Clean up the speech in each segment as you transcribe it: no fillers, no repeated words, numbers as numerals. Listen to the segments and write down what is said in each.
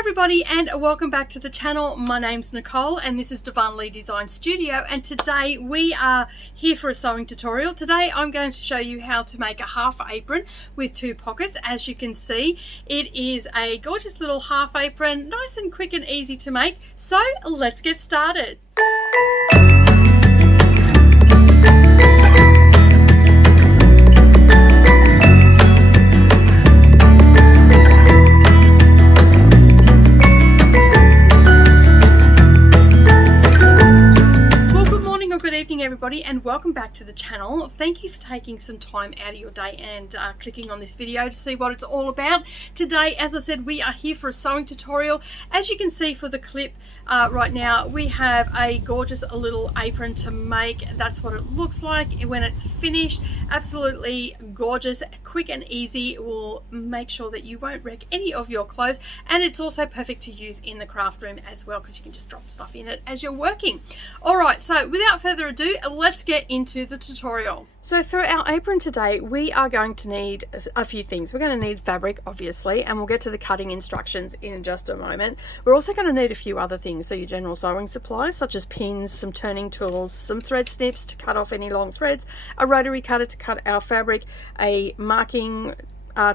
everybody and welcome back to the channel. My name's Nicole and this is Darvanalee Design Studio, and today we are here for a sewing tutorial. Today I'm going to show you how to make a half apron with 2 pockets. As you can see, it is a gorgeous little half apron, nice and quick and easy to make. So let's get started. Everybody, and welcome back to the channel. Thank you for taking some time out of your day and clicking on this video to see what it's all about. Today, as I said, we are here for a sewing tutorial. As you can see for the clip right now, we have a gorgeous little apron to make. That's what it looks like when it's finished. Absolutely gorgeous, quick and easy. It will make sure that you won't wreck any of your clothes, and it's also perfect to use in the craft room as well because you can just drop stuff in it as you're working. Alright, so without further ado, let's get into the tutorial. So for our apron today, we are going to need a few things. We're going to need fabric, obviously, and we'll get to the cutting instructions in just a moment. We're also going to need a few other things, so your general sewing supplies such as pins, some turning tools, some thread snips to cut off any long threads, a rotary cutter to cut our fabric, a marking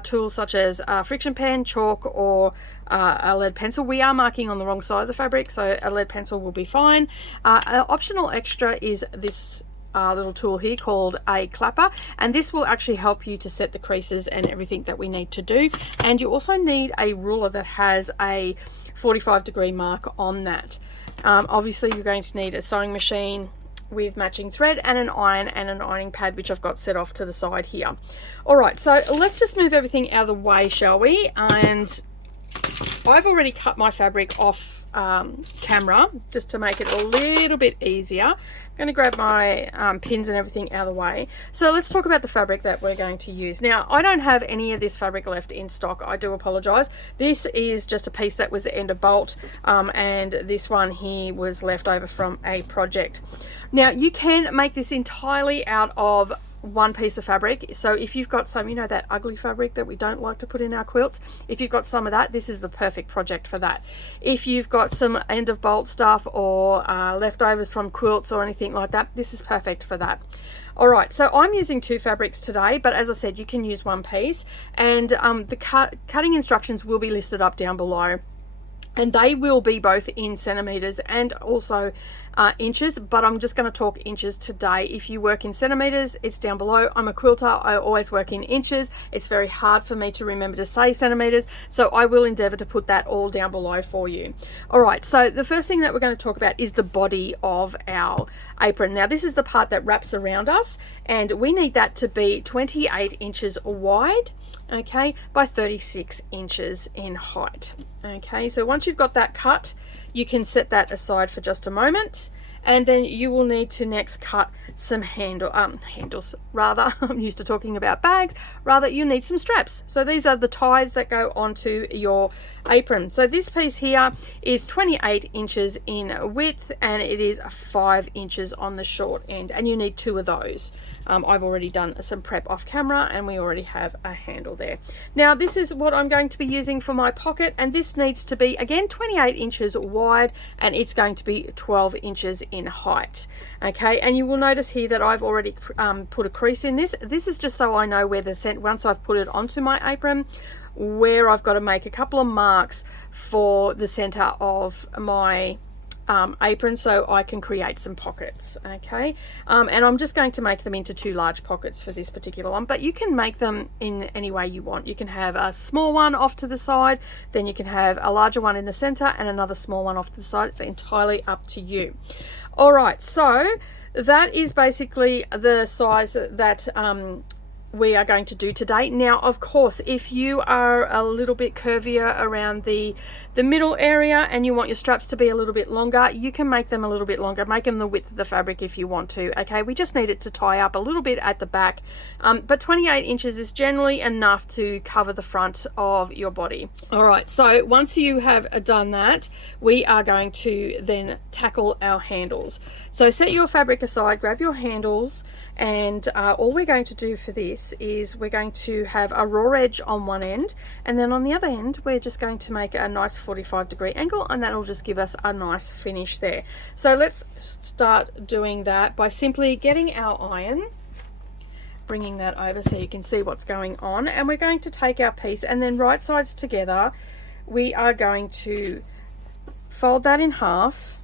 tools such as friction pen, chalk, or a lead pencil. We are marking on the wrong side of the fabric, so a lead pencil will be fine. An optional extra is this little tool here called a clapper, and this will actually help you to set the creases and everything that we need to do. And you also need a ruler that has a 45-degree mark on that. Obviously you're going to need a sewing machine with matching thread and an iron and an ironing pad, which I've got set off to the side here. Alright, so let's just move everything out of the way, shall we? And I've already cut my fabric off camera just to make it a little bit easier. I'm going to grab my pins and everything out of the way. So let's talk about the fabric that we're going to use. Now, I don't have any of this fabric left in stock. I do apologize. This is just a piece that was the end of bolt, and this one here was left over from a project. Now, you can make this entirely out of one piece of fabric. So if you've got some, you know, that ugly fabric that we don't like to put in our quilts, if you've got some of that, this is the perfect project for that. If you've got some end of bolt stuff or leftovers from quilts or anything like that, this is perfect for that. All right, so I'm using 2 fabrics today, but as I said, you can use one piece, and the cutting instructions will be listed up down below, and they will be both in centimeters and also inches, but I'm just going to talk inches today. If you work in centimeters, it's down below. I'm a quilter, I always work in inches. It's very hard for me to remember to say centimeters, so I will endeavor to put that all down below for you. All right, so the first thing that we're going to talk about is the body of our apron. Now, this is the part that wraps around us, and we need that to be 28 inches wide, okay, by 36 inches in height. Okay, so once you've got that cut, you can set that aside for just a moment, and then you will need to next cut some handles rather. I'm used to talking about bags. Rather, you need some straps. So these are the ties that go onto your apron. So this piece here is 28 inches in width, and it is 5 inches on the short end, and you need 2 of those. I've already done some prep off camera, and we already have a handle there. Now, this is what I'm going to be using for my pocket, and this needs to be, again, 28 inches wide, and it's going to be 12 inches in height. Okay, and you will notice here that I've already put a crease in this. This is just so I know where once I've put it onto my apron, where I've got to make a couple of marks for the center of my apron, so I can create some pockets. Okay, and I'm just going to make them into 2 large pockets for this particular one, but you can make them in any way you want. You can have a small one off to the side, then you can have a larger one in the center and another small one off to the side. It's entirely up to you. All right, so that is basically the size that we are going to do today. Now, of course, if you are a little bit curvier around the middle area and you want your straps to be a little bit longer, you can make them a little bit longer. Make them the width of the fabric if you want to. Okay, we just need it to tie up a little bit at the back, but 28 inches is generally enough to cover the front of your body. All right, so once you have done that, we are going to then tackle our handles. So set your fabric aside, grab your handles, and all we're going to do for this this is we're going to have a raw edge on one end, and then on the other end we're just going to make a nice 45-degree angle, and that'll just give us a nice finish there. So let's start doing that by simply getting our iron, bringing that over so you can see what's going on, and we're going to take our piece and then right sides together we are going to fold that in half,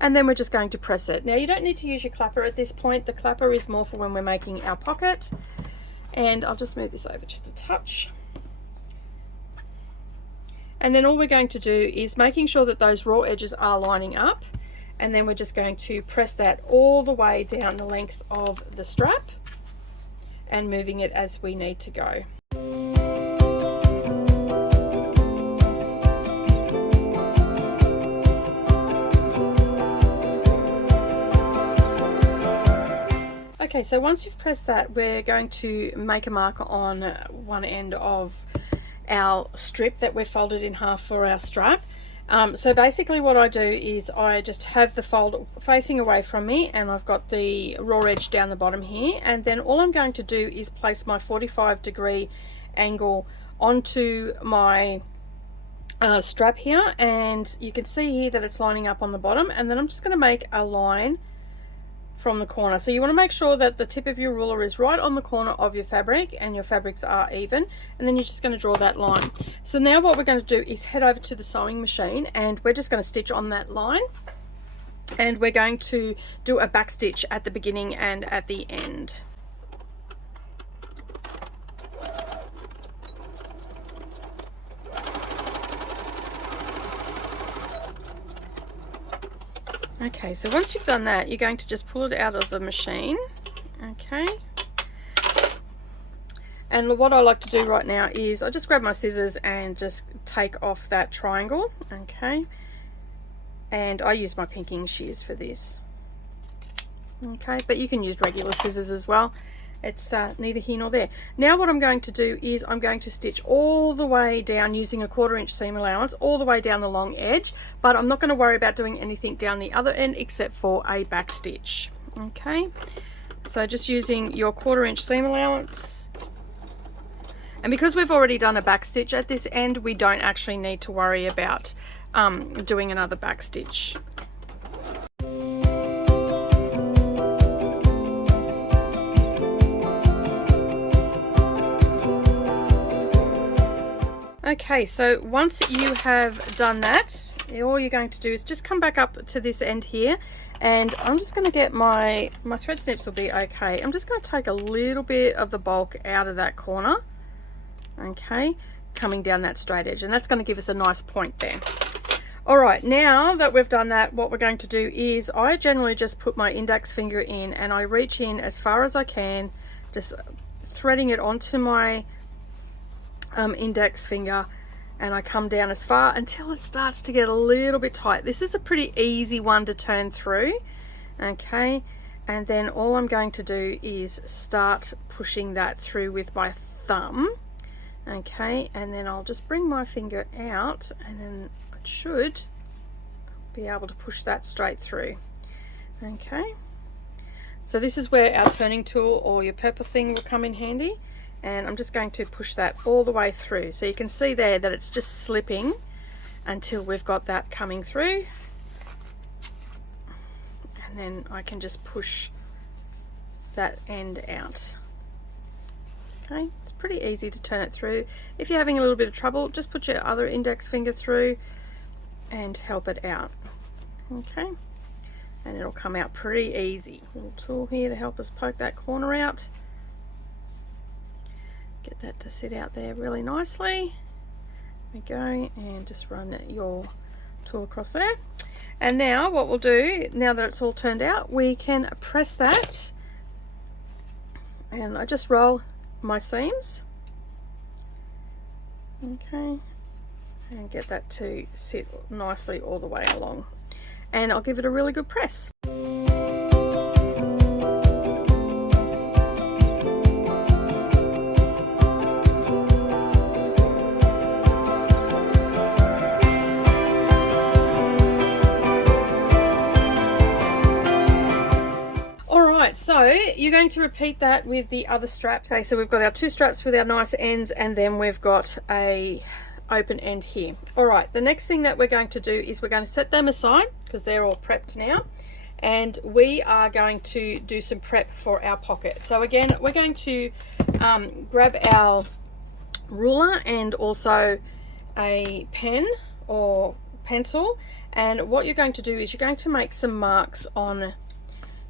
and then we're just going to press it. Now you don't need to use your clapper at this point. The clapper is more for when we're making our pocket. And I'll just move this over just a touch. And then all we're going to do is making sure that those raw edges are lining up, and then we're just going to press that all the way down the length of the strap and moving it as we need to go. Okay, so once you've pressed that, we're going to make a mark on one end of our strip that we've folded in half for our strap. So basically what I do is I just have the fold facing away from me, and I've got the raw edge down the bottom here, and then all I'm going to do is place my 45-degree angle onto my strap here, and you can see here that it's lining up on the bottom, and then I'm just going to make a line from the corner. So you want to make sure that the tip of your ruler is right on the corner of your fabric and your fabrics are even, and then you're just going to draw that line. So now what we're going to do is head over to the sewing machine, and we're just going to stitch on that line, and we're going to do a back stitch at the beginning and at the end. Okay, so once you've done that, you're going to just pull it out of the machine. Okay. And what I like to do right now is I just grab my scissors and just take off that triangle. Okay. And I use my pinking shears for this. Okay, but you can use regular scissors as well. It's neither here nor there. Now what I'm going to do is I'm going to stitch all the way down using a 1/4 inch seam allowance all the way down the long edge, but I'm not going to worry about doing anything down the other end except for a back stitch. Okay, so just using your 1/4 inch seam allowance, and because we've already done a back stitch at this end, we don't actually need to worry about doing another back stitch. Okay, so once you have done that, all you're going to do is just come back up to this end here, and I'm just going to get my thread snips will be okay. I'm just going to take a little bit of the bulk out of that corner, okay, coming down that straight edge, and that's going to give us a nice point there. All right, now that we've done that, what we're going to do is I generally just put my index finger in and I reach in as far as I can, just threading it onto my index finger, and I come down as far until it starts to get a little bit tight. This is a pretty easy one to turn through. Okay, and then all I'm going to do is start pushing that through with my thumb. Okay, and then I'll just bring my finger out, and then I should be able to push that straight through. Okay, so this is where our turning tool or your purple thing will come in handy. And I'm just going to push that all the way through. So you can see there that it's just slipping until we've got that coming through. And then I can just push that end out. Okay, it's pretty easy to turn it through. If you're having a little bit of trouble, just put your other index finger through and help it out. Okay, and it'll come out pretty easy. Little tool here to help us poke that corner out. Get that to sit out there really nicely. There we go, and just run your tool across there. And now what we'll do, now that it's all turned out, we can press that, and I just roll my seams, okay, and get that to sit nicely all the way along, and I'll give it a really good press. So you're going to repeat that with the other straps. Okay, so we've got our 2 straps with our nice ends, and then we've got a open end here. All right, the next thing that we're going to do is we're going to set them aside because they're all prepped now, and we are going to do some prep for our pocket. So again, we're going to grab our ruler and also a pen or pencil, and what you're going to do is you're going to make some marks on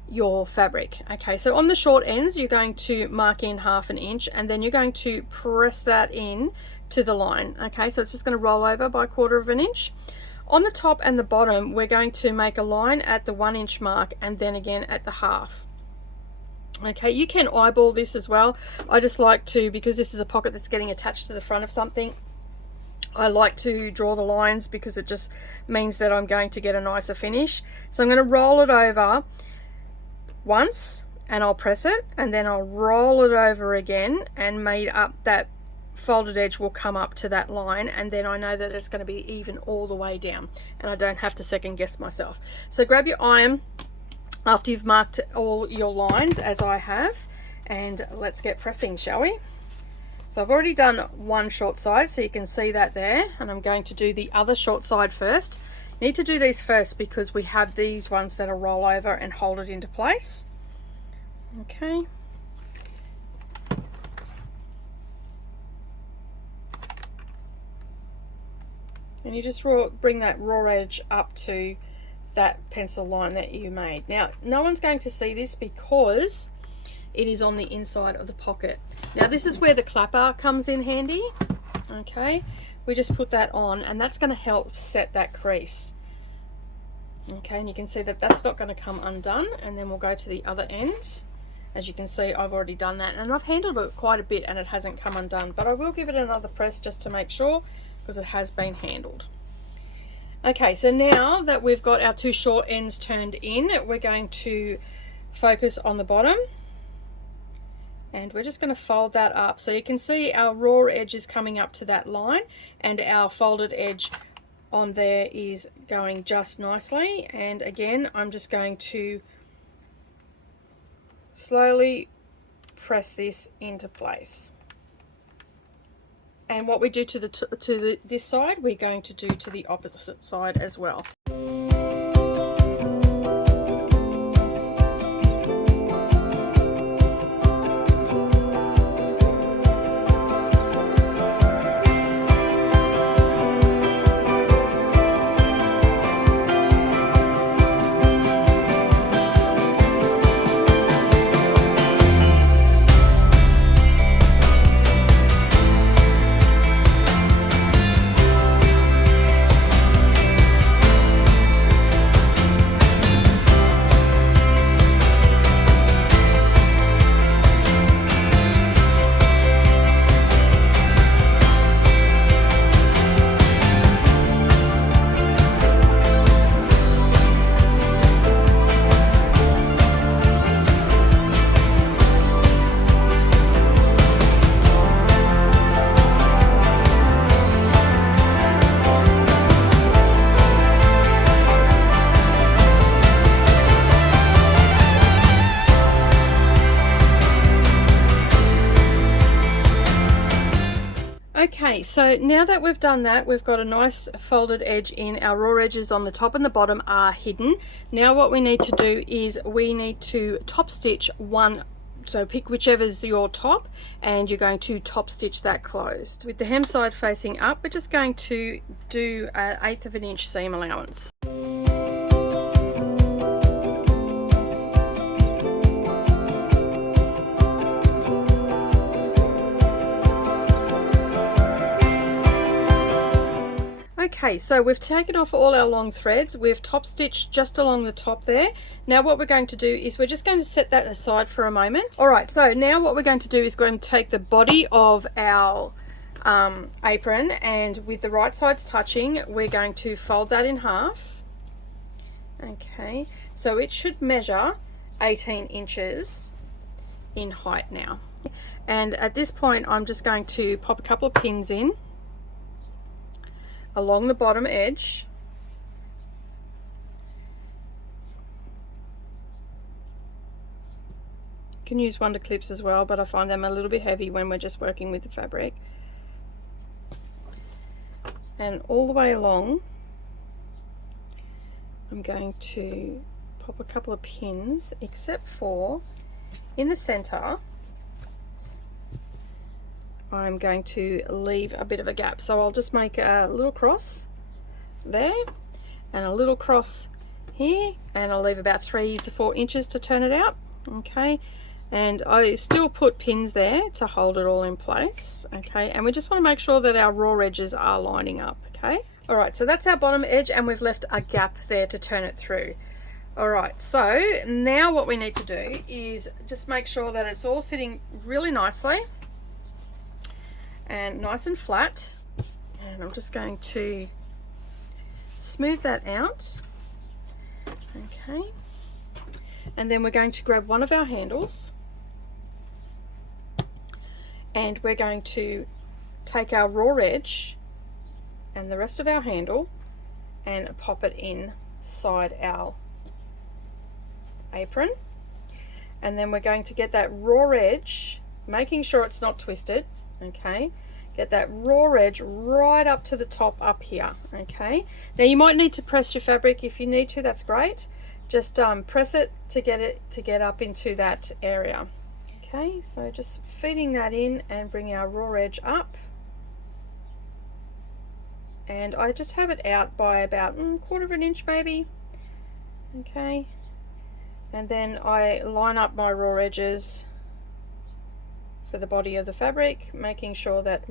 your fabric. Okay, so on the short ends you're going to mark in 1/2 inch, and then you're going to press that in to the line. Okay, so it's just going to roll over by 1/4 inch. On the top and the bottom we're going to make a line at the 1 inch mark, and then again at the 1/2. Okay, you can eyeball this as well. I just like to, because this is a pocket that's getting attached to the front of something, I like to draw the lines because it just means that I'm going to get a nicer finish. So I'm going to roll it over once and I'll press it, and then I'll roll it over again, and made up that folded edge will come up to that line, and then I know that it's going to be even all the way down and I don't have to second guess myself. So grab your iron after you've marked all your lines as I have, and let's get pressing, shall we? So I've already done one short side, so you can see that there, and I'm going to do the other short side first. You need to do these first because we have these ones that are roll over and hold it into place. Okay. And you just bring that raw edge up to that pencil line that you made. Now, no one's going to see this because it is on the inside of the pocket. Now this is where the clapper comes in handy. Okay, we just put that on, and that's going to help set that crease. Okay, and you can see that that's not going to come undone, and then we'll go to the other end. As you can see, I've already done that, and I've handled it quite a bit and it hasn't come undone, but I will give it another press just to make sure, because it has been handled. Okay, so now that we've got our 2 short ends turned in, we're going to focus on the bottom, and we're just going to fold that up. So you can see our raw edge is coming up to that line, and our folded edge on there is going just nicely. And again, I'm just going to slowly press this into place. And what we do to this side, we're going to do to the opposite side as well. Okay, so now that we've done that, we've got a nice folded edge in. Our raw edges on the top and the bottom are hidden. Now what we need to do is we need to top stitch one. So pick whichever's your top, and you're going to top stitch that closed. With the hem side facing up, we're just going to do an 1/8 inch seam allowance. Okay, so we've taken off all our long threads, we've top stitched just along the top there. Now what we're going to do is we're just going to set that aside for a moment. Alright, so now what we're going to do is going to take the body of our apron, and with the right sides touching, we're going to fold that in half. Okay, so it should measure 18 inches in height now. And at this point I'm just going to pop a couple of pins in along the bottom edge, You can use Wonder Clips as well, but I find them a little bit heavy when we're just working with the fabric. And all the way along, I'm going to pop a couple of pins, except for in the center, I'm going to leave a bit of a gap. So I'll just make a little cross there and a little cross here, and I'll leave about 3 to 4 inches to turn it out. Okay, and I still put pins there to hold it all in place. Okay, and we just want to make sure that our raw edges are lining up. Okay, all right, so that's our bottom edge, and we've left a gap there to turn it through. All right, so now what we need to do is just make sure that it's all sitting really nicely and nice and flat, and I'm just going to smooth that out. Okay, and then we're going to grab one of our handles, and we're going to take our raw edge and the rest of our handle and pop it inside our apron, and then we're going to get that raw edge, making sure it's not twisted. Okay, get that raw edge right up to the top up here. Okay, now you might need to press your fabric. If you need to, that's great. Just press it to get up into that area. Okay, so just feeding that in and bring our raw edge up, and I just have it out by about 1/4 of an inch maybe. Okay, and then I line up my raw edges for the body of the fabric, making sure that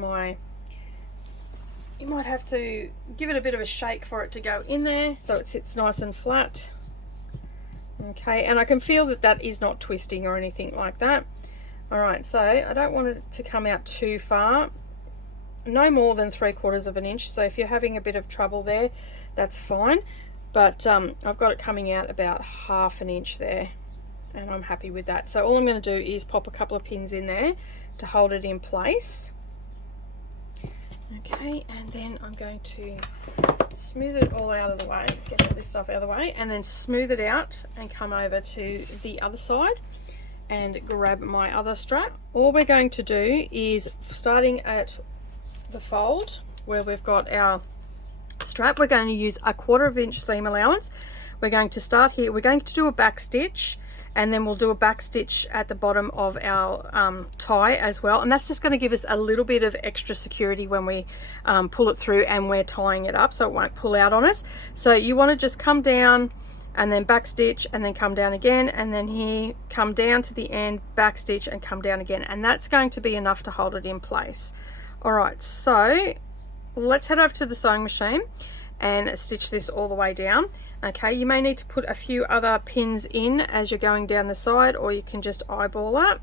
you might have to give it a bit of a shake for it to go in there so it sits nice and flat. Okay, and I can feel that that is not twisting or anything like that. All right, so I don't want it to come out too far, no more than 3/4 of an inch. So if you're having a bit of trouble there, that's fine, but I've got it coming out about 1/2 an inch there, and I'm happy with that. So all I'm going to do is pop a couple of pins in there to hold it in place. Okay, and then I'm going to smooth it all out of the way, get all this stuff out of the way, and then smooth it out and come over to the other side and grab my other strap. All we're going to do is, starting at the fold where we've got our strap, we're going to use a 1/4 inch seam allowance. We're going to start here, we're going to do a back stitch, and then we'll do a back stitch at the bottom of our tie as well, and that's just going to give us a little bit of extra security when we pull it through and we're tying it up, so it won't pull out on us. So you want to just come down and then back stitch and then come down again, and then here come down to the end, back stitch and come down again, and that's going to be enough to hold it in place. All right, so let's head over to the sewing machine and stitch this all the way down. Okay, you may need to put a few other pins in as you're going down the side, or you can just eyeball that.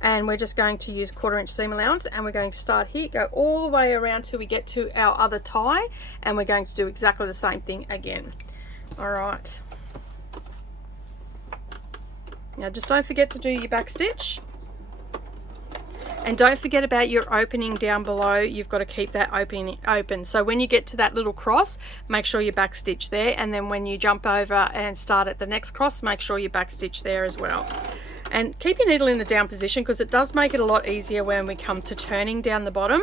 And we're just going to use 1/4 inch seam allowance, and we're going to start here, go all the way around till we get to our other tie, and we're going to do exactly the same thing again. All right, now just don't forget to do your back stitch, and don't forget about your opening down below. You've got to keep that opening open, so when you get to that little cross, make sure you back stitch there, and then when you jump over and start at the next cross, make sure you back stitch there as well. And keep your needle in the down position, because it does make it a lot easier when we come to turning down the bottom.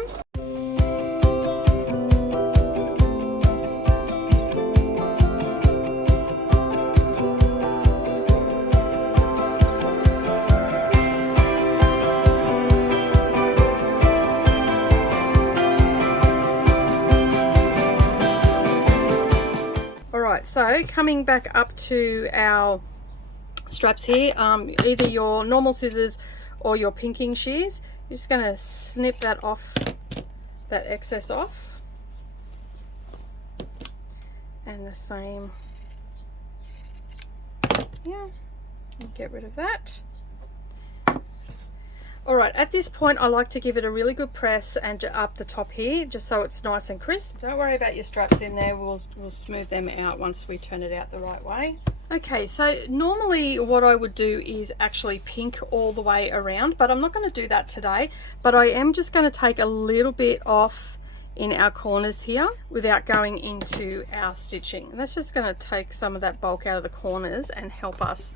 So coming back up to our straps here, either your normal scissors or your pinking shears, you're just going to snip that off, that excess off, and the same here, and get rid of that. Alright, at this point I like to give it a really good press and up the top here, just so it's nice and crisp. Don't worry about your straps in there, we'll smooth them out once we turn it out the right way. Okay, so normally what I would do is actually pink all the way around, but I'm not going to do that today. But I am just going to take a little bit off in our corners here without going into our stitching. And that's just going to take some of that bulk out of the corners and help us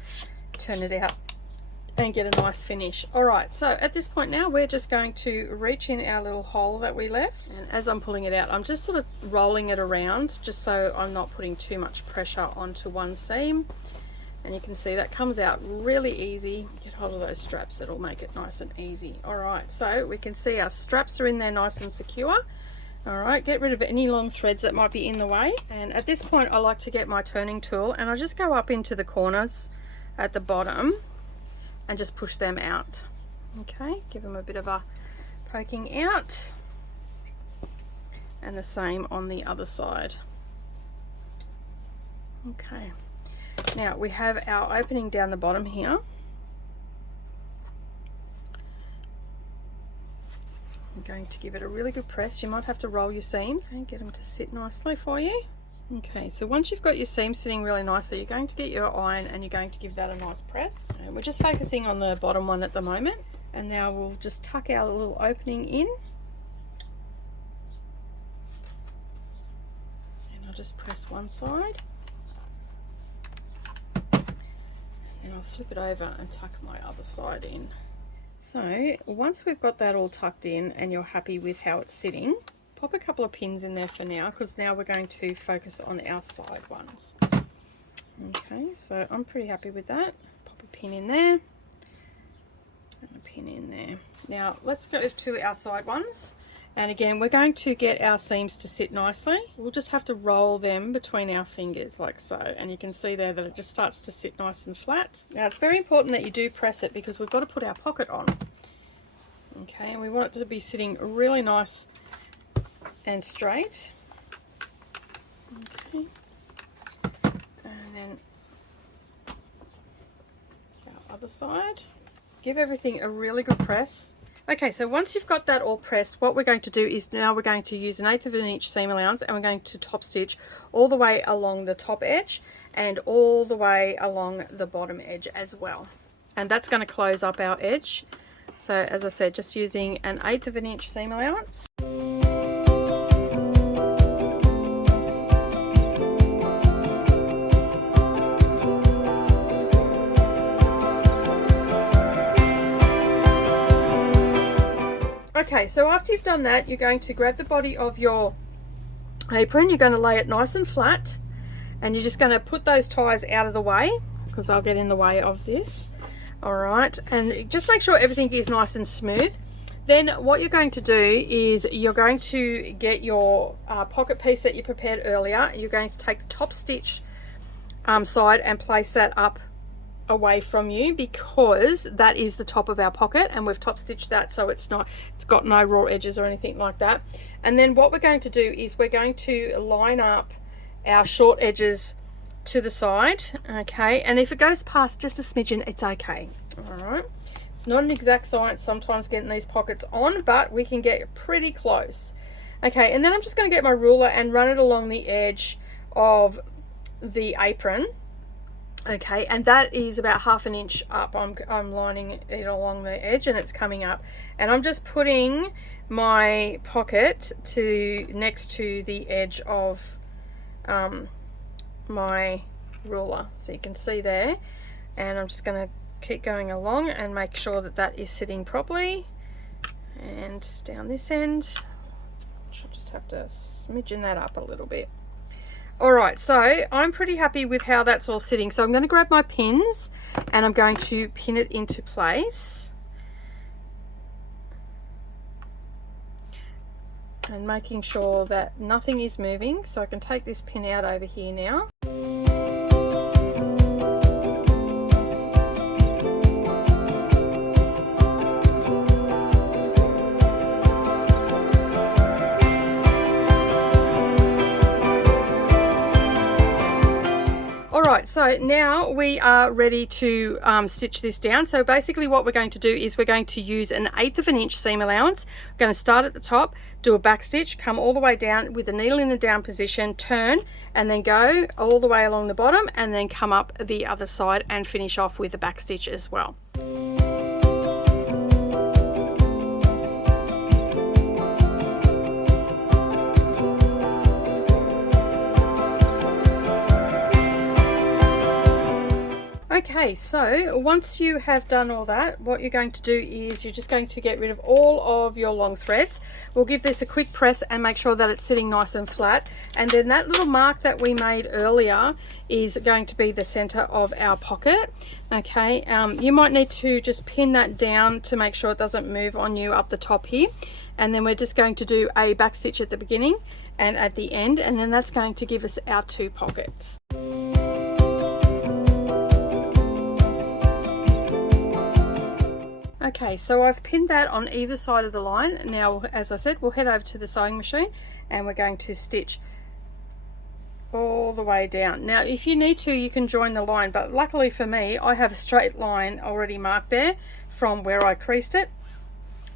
turn it out and get a nice finish. All right, so at this point now we're just going to reach in our little hole that we left, and as I'm pulling it out I'm just sort of rolling it around just so I'm not putting too much pressure onto one seam. And you can see that comes out really easy. Get hold of those straps, it'll make it nice and easy. All right, so we can see our straps are in there nice and secure. All right, get rid of any long threads that might be in the way. And at this point I like to get my turning tool and I just go up into the corners at the bottom and just push them out. Okay, give them a bit of a poking out, and the same on the other side. Okay, now we have our opening down the bottom here. I'm going to give it a really good press. You might have to roll your seams and get them to sit nicely for you. Okay, so once you've got your seam sitting really nicely, you're going to get your iron and you're going to give that a nice press. And we're just focusing on the bottom one at the moment. And now we'll just tuck our little opening in. And I'll just press one side. And then I'll flip it over and tuck my other side in. So once we've got that all tucked in and you're happy with how it's sitting, pop a couple of pins in there for now, because now we're going to focus on our side ones. Okay, so I'm pretty happy with that. Pop a pin in there and a pin in there. Now let's go to our side ones, and again we're going to get our seams to sit nicely. We'll just have to roll them between our fingers like so, and you can see there that it just starts to sit nice and flat. Now it's very important that you do press it because we've got to put our pocket on. Okay, and we want it to be sitting really nice and straight. Okay, and then our other side. Give everything a really good press. Okay, so once you've got that all pressed, what we're going to do is now we're going to use 1/8 of an inch seam allowance, and we're going to top stitch all the way along the top edge and all the way along the bottom edge as well. And that's going to close up our edge. So as I said, just using 1/8 of an inch seam allowance. Okay, so after you've done that, you're going to grab the body of your apron, you're going to lay it nice and flat, and you're just going to put those ties out of the way because they'll get in the way of this. All right, and just make sure everything is nice and smooth. Then what you're going to do is you're going to get your pocket piece that you prepared earlier. You're going to take the top stitch side and place that up away from you, because that is the top of our pocket and we've top stitched that, so it's got no raw edges or anything like that. And then what we're going to do is we're going to line up our short edges to the side. Okay, and if it goes past just a smidgen, it's okay. All right, it's not an exact science sometimes getting these pockets on, but we can get pretty close. Okay, and then I'm just going to get my ruler and run it along the edge of the apron. Okay, and that is about 1/2 inch up. I'm lining it along the edge and it's coming up, and I'm just putting my pocket next to the edge of my ruler, so you can see there. And I'm just going to keep going along and make sure that that is sitting properly. And down this end, I'll just have to smidgen that up a little bit. Alright, so I'm pretty happy with how that's all sitting. So I'm going to grab my pins and I'm going to pin it into place. And making sure that nothing is moving. So I can take this pin out over here now. Alright, so now we are ready to stitch this down. So basically what we're going to do is we're going to use 1/8 of an inch seam allowance. We're going to start at the top, do a back stitch, come all the way down with the needle in the down position, turn, and then go all the way along the bottom, and then come up the other side and finish off with a back stitch as well. Okay, Okay, so once you have done all that, what you're going to do is you're just going to get rid of all of your long threads. We'll give this a quick press and make sure that it's sitting nice and flat. And then that little mark that we made earlier is going to be the center of our pocket. Okay, you might need to just pin that down to make sure it doesn't move on you up the top here. And then we're just going to do a back stitch at the beginning and at the end, and then that's going to give us our 2 pockets. Okay, so I've pinned that on either side of the line. Now, as I said, we'll head over to the sewing machine and we're going to stitch all the way down. Now, if you need to, you can join the line, but luckily for me, I have a straight line already marked there from where I creased it.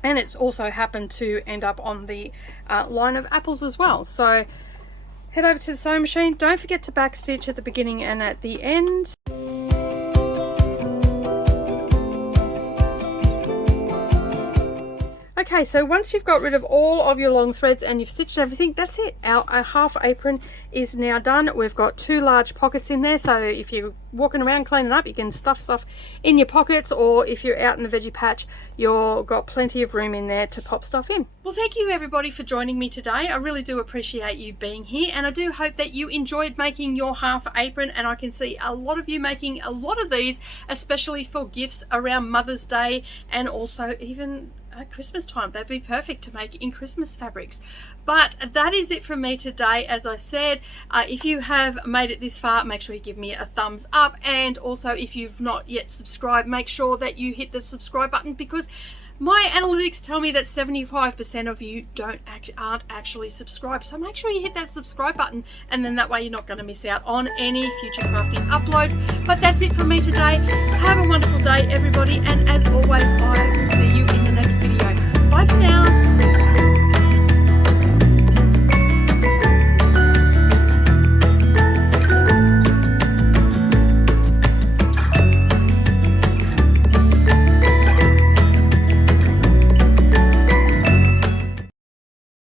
And it's also happened to end up on the line of apples as well. So head over to the sewing machine. Don't forget to back stitch at the beginning and at the end. Okay, so once you've got rid of all of your long threads and you've stitched everything, that's it. Our half apron is now done. We've got 2 large pockets in there, so if you're walking around cleaning up, you can stuff stuff in your pockets, or if you're out in the veggie patch, you've got plenty of room in there to pop stuff in. Well, thank you everybody for joining me today. I really do appreciate you being here, and I do hope that you enjoyed making your half apron, and I can see a lot of you making a lot of these, especially for gifts around Mother's Day and also even at Christmas time. They'd be perfect to make in Christmas fabrics. But that is it from me today. As I said, if you have made it this far, make sure you give me a thumbs up, and also if you've not yet subscribed, make sure that you hit the subscribe button, because my analytics tell me that 75% of you aren't actually subscribed. So make sure you hit that subscribe button, and then that way you're not going to miss out on any future crafting uploads. But that's it from me today. Have a wonderful day, everybody, and as always, I will see you in the next video. Bye for now.